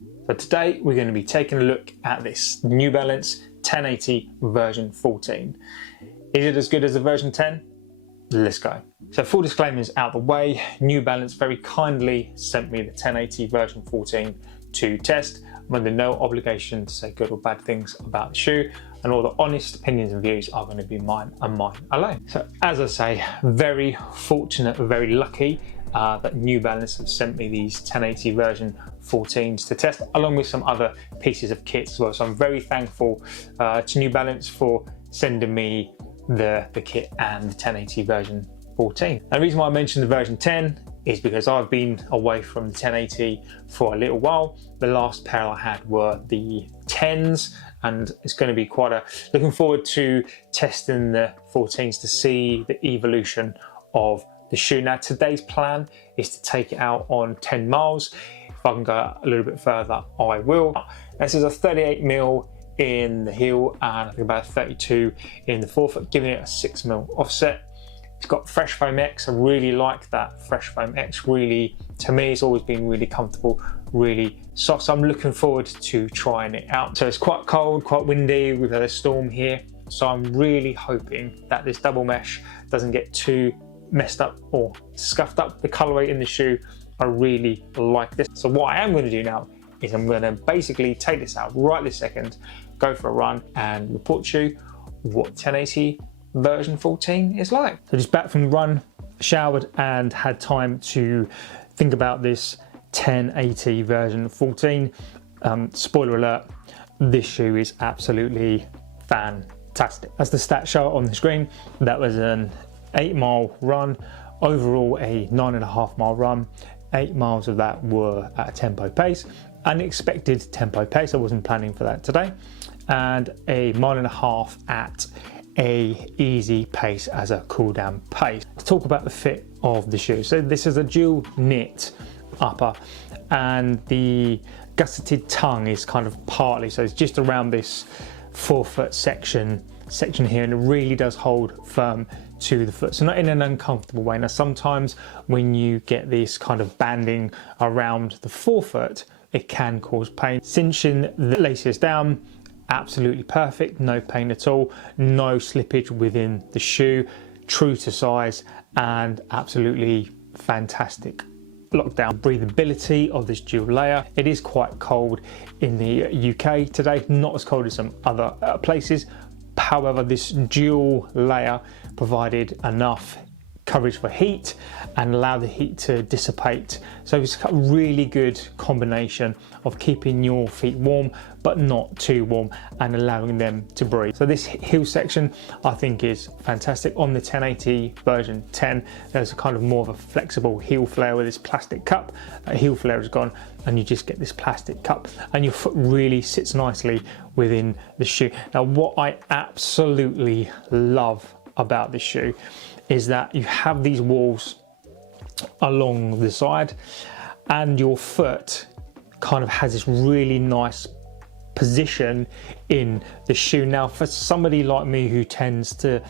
So today we're going to be taking a look at this New Balance 1080 version 14. Is it as good as the version 10? Let's go. So full disclaimers out the way, New Balance very kindly sent me the 1080 version 14 to test. I'm under no obligation to say good or bad things about the shoe, and all the honest opinions and views are going to be mine and mine alone. So as I say, very fortunate, very lucky that New Balance have sent me these 1080 version 14s to test, along with some other pieces of kit as well. So I'm very thankful to New Balance for sending me the kit and the 1080 version 14. And the reason why I mentioned the version 10 is because I've been away from the 1080 for a little while. The last pair I had were the 10s, and it's going to be quite looking forward to testing the 14s to see the evolution of the shoe. Now today's plan is to take it out on 10 miles. If I can go a little bit further, I will. This is a 38mm in the heel and I think about 32 in the forefoot, giving it a 6mm offset. It's got Fresh Foam X. I really like that Fresh Foam X. Really, to me, it's always been really comfortable, really soft. So I'm looking forward to trying it out. So it's quite cold, quite windy. We've had a storm here. So I'm really hoping that this double mesh doesn't get too messed up or scuffed up. The colorway in the shoe, I really like this. So what I am going to do now is I'm going to basically take this out right this second, go for a run and report to you what 1080 version 14 is like. So just back from the run, showered and had time to think about this 1080 version 14. Spoiler alert, this shoe is absolutely fantastic. As the stats show on the screen, that was an 8-mile run, overall a 9.5 mile run. 8 miles of that were at a tempo pace, unexpected tempo pace. I wasn't planning for that today, and a 1.5 miles at a easy pace as a cool down pace. Let's talk about the fit of the shoe. So this is a dual knit upper, and the gusseted tongue is kind of partly, so it's just around this forefoot section here, and it really does hold firm to the foot, so not in an uncomfortable way. Now sometimes when you get this kind of banding around the forefoot, it can cause pain. Cinching the laces down, absolutely perfect, no pain at all, no slippage within the shoe, true to size, and absolutely fantastic lockdown. Breathability of this dual layer. It is quite cold in the UK today, not as cold as some other places. However, this dual layer provided enough coverage for heat and allowed the heat to dissipate. So it's a really good combination of keeping your feet warm but not too warm and allowing them to breathe. So this heel section I think is fantastic. On the 1080 version 10, there's a kind of more of a flexible heel flare with this plastic cup. That heel flare is gone and you just get this plastic cup, and your foot really sits nicely within the shoe. Now what I absolutely love about this shoe is that you have these walls along the side, and your foot kind of has this really nice position in the shoe. Now for somebody like me who tends to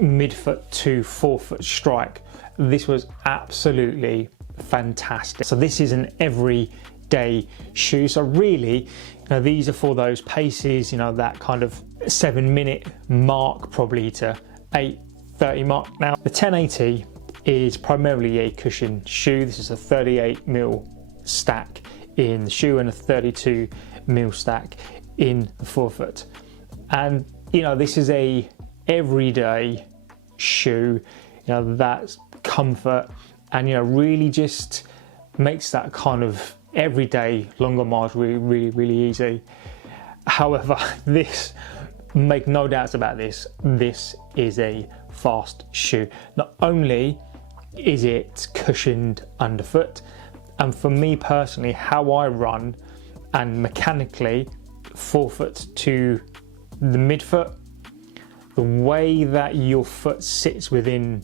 midfoot to forefoot strike, this was absolutely fantastic. So this is an everyday shoe. So really, you know, these are for those paces, you know, that kind of 7-minute mark, probably to 8:30 mark. Now the 1080 is primarily a cushion shoe. This is a 38mm stack in the shoe and a 32mm stack in the forefoot. And you know, this is a everyday shoe, you know, that's comfort, and you know, really just makes that kind of everyday longer miles really easy. However, this, make no doubts about this, this is a fast shoe. Not only is it cushioned underfoot, and for me personally, how I run and mechanically forefoot to the midfoot, the way that your foot sits within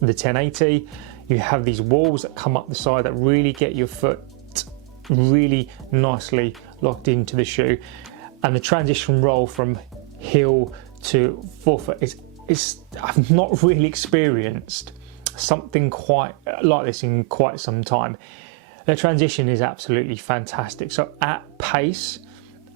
the 1080, you have these walls that come up the side that really get your foot really nicely locked into the shoe, and the transition roll from heel to forefoot is I've not really experienced something quite like this in quite some time. The transition is absolutely fantastic. So at pace,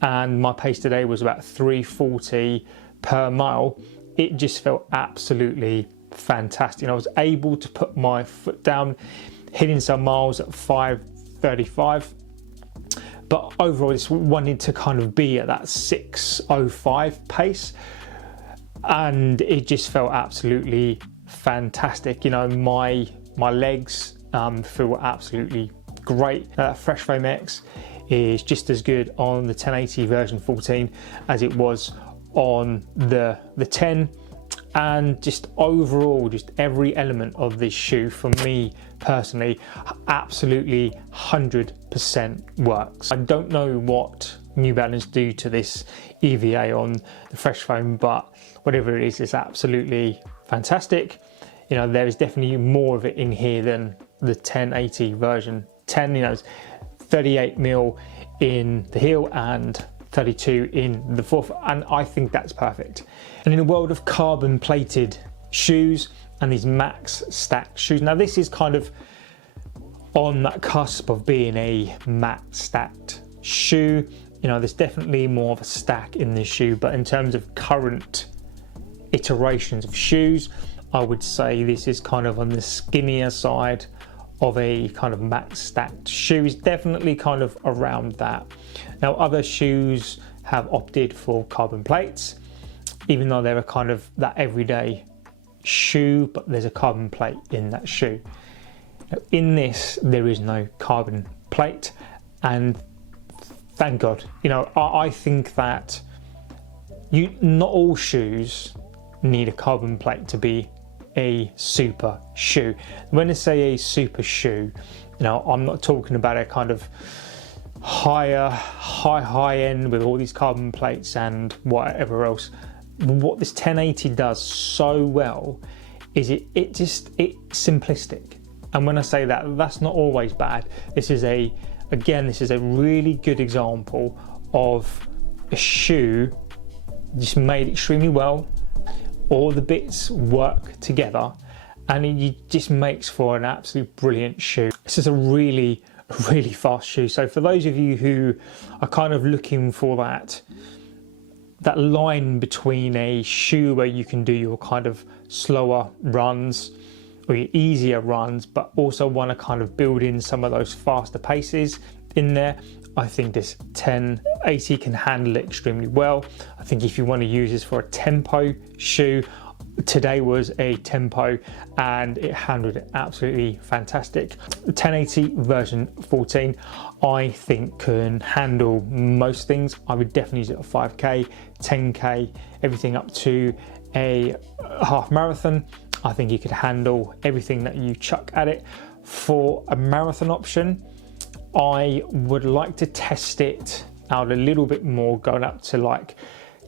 and my pace today was about 340 per mile, it just felt absolutely fantastic. I was able to put my foot down, hitting some miles at 535, but overall just wanted to kind of be at that 605 pace, and it just felt absolutely fantastic. You know, my legs feel absolutely great. Fresh Foam X is just as good on the 1080 version 14 as it was on the 10, and just overall, just every element of this shoe for me personally absolutely 100% works. I don't know what New Balance do to this EVA on the Fresh Foam, but whatever it is, it's absolutely fantastic. You know, there is definitely more of it in here than the 1080 version 10. You know, it's 38mm in the heel and 32 in the fourth, and I think that's perfect. And in a world of carbon plated shoes and these max stacked shoes, now this is kind of on that cusp of being a max stacked shoe. You know, there's definitely more of a stack in this shoe, but in terms of current iterations of shoes, I would say this is kind of on the skinnier side of a kind of max stacked shoe. Is definitely kind of around that. Now other shoes have opted for carbon plates, even though they're a kind of that everyday shoe, but there's a carbon plate in that shoe. Now, in this there is no carbon plate, and thank God. You know, I think that not all shoes need a carbon plate to be a super shoe. When I say a super shoe, you know, I'm not talking about a kind of high end with all these carbon plates and whatever else. What this 1080 does so well is it's simplistic. And when I say that, that's not always bad. This is a really good example of a shoe just made extremely well. All the bits work together, and it just makes for an absolute brilliant shoe. This is a really fast shoe. So for those of you who are kind of looking for that line between a shoe where you can do your kind of slower runs or your easier runs, but also want to kind of build in some of those faster paces in there, I think this 1080 can handle it extremely well. I think if you want to use this for a tempo shoe, today was a tempo and it handled it absolutely fantastic. The 1080 version 14, I think, can handle most things. I would definitely use it at 5k, 10k, everything up to a half marathon. I think you could handle everything that you chuck at it. For a marathon option, I would like to test it out a little bit more, going up to like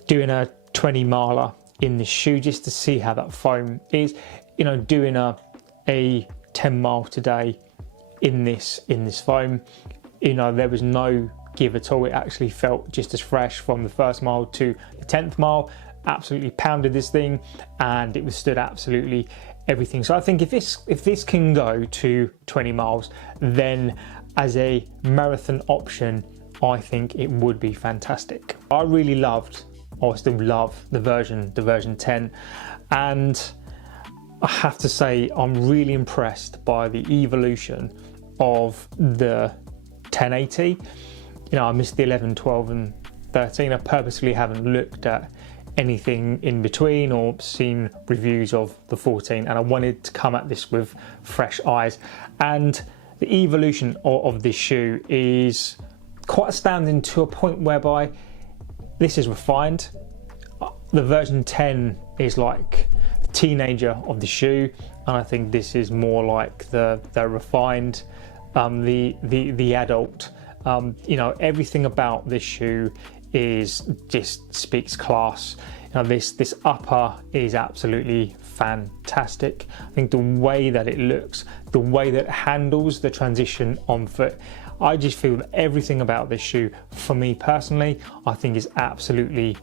doing a 20 miler in the shoe just to see how that foam is. You know, doing a 10 mile today in this foam, you know, there was no give at all. It actually felt just as fresh from the first mile to the 10th mile. Absolutely pounded this thing and it withstood absolutely everything. So I think if this can go to 20 miles, then as a marathon option, I think it would be fantastic. I really loved, I still love the version 10, and I have to say I'm really impressed by the evolution of the 1080. You know, I missed the 11, 12 and 13. I purposely haven't looked at anything in between or seen reviews of the 14, and I wanted to come at this with fresh eyes. And the evolution of this shoe is quite astounding, to a point whereby this is refined. The version 10 is like the teenager of the shoe, and I think this is more like the refined, the adult. You know, everything about this shoe just speaks class. You know, this upper is absolutely fantastic. I think the way that it looks, the way that it handles the transition on foot, I just feel that everything about this shoe, for me personally, I think is absolutely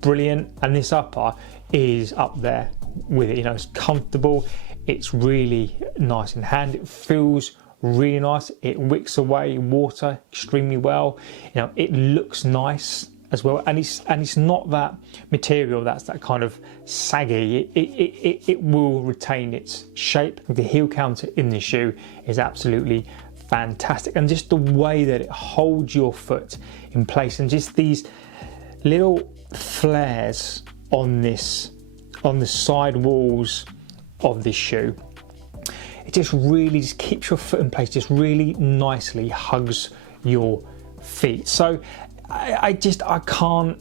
brilliant. And this upper is up there with it. You know, it's comfortable, it's really nice in hand, it feels really nice. It wicks away water extremely well. You know, it looks nice as well, and it's not that material that's that kind of saggy. It will retain its shape. The heel counter in the shoe is absolutely fantastic, and just the way that it holds your foot in place, and just these little flares on the side walls of this shoe, it just really just keeps your foot in place, just really nicely hugs your feet. So I can't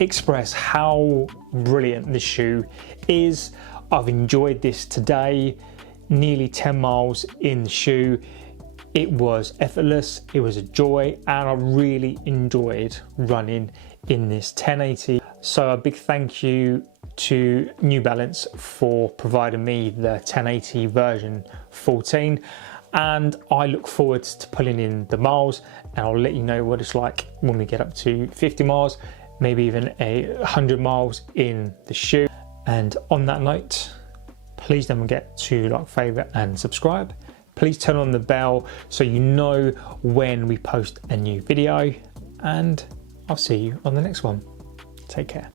express how brilliant this shoe is. I've enjoyed this today, nearly 10 miles in the shoe. It was effortless, it was a joy, and I really enjoyed running in this 1080. So a big thank you to New Balance for providing me the 1080 version 14, and I look forward to pulling in the miles, and I'll let you know what it's like when we get up to 50 miles, maybe even 100 miles in the shoe. And on that note, please don't forget to like, favorite and subscribe. Please turn on the bell so you know when we post a new video, and I'll see you on the next one. Take care.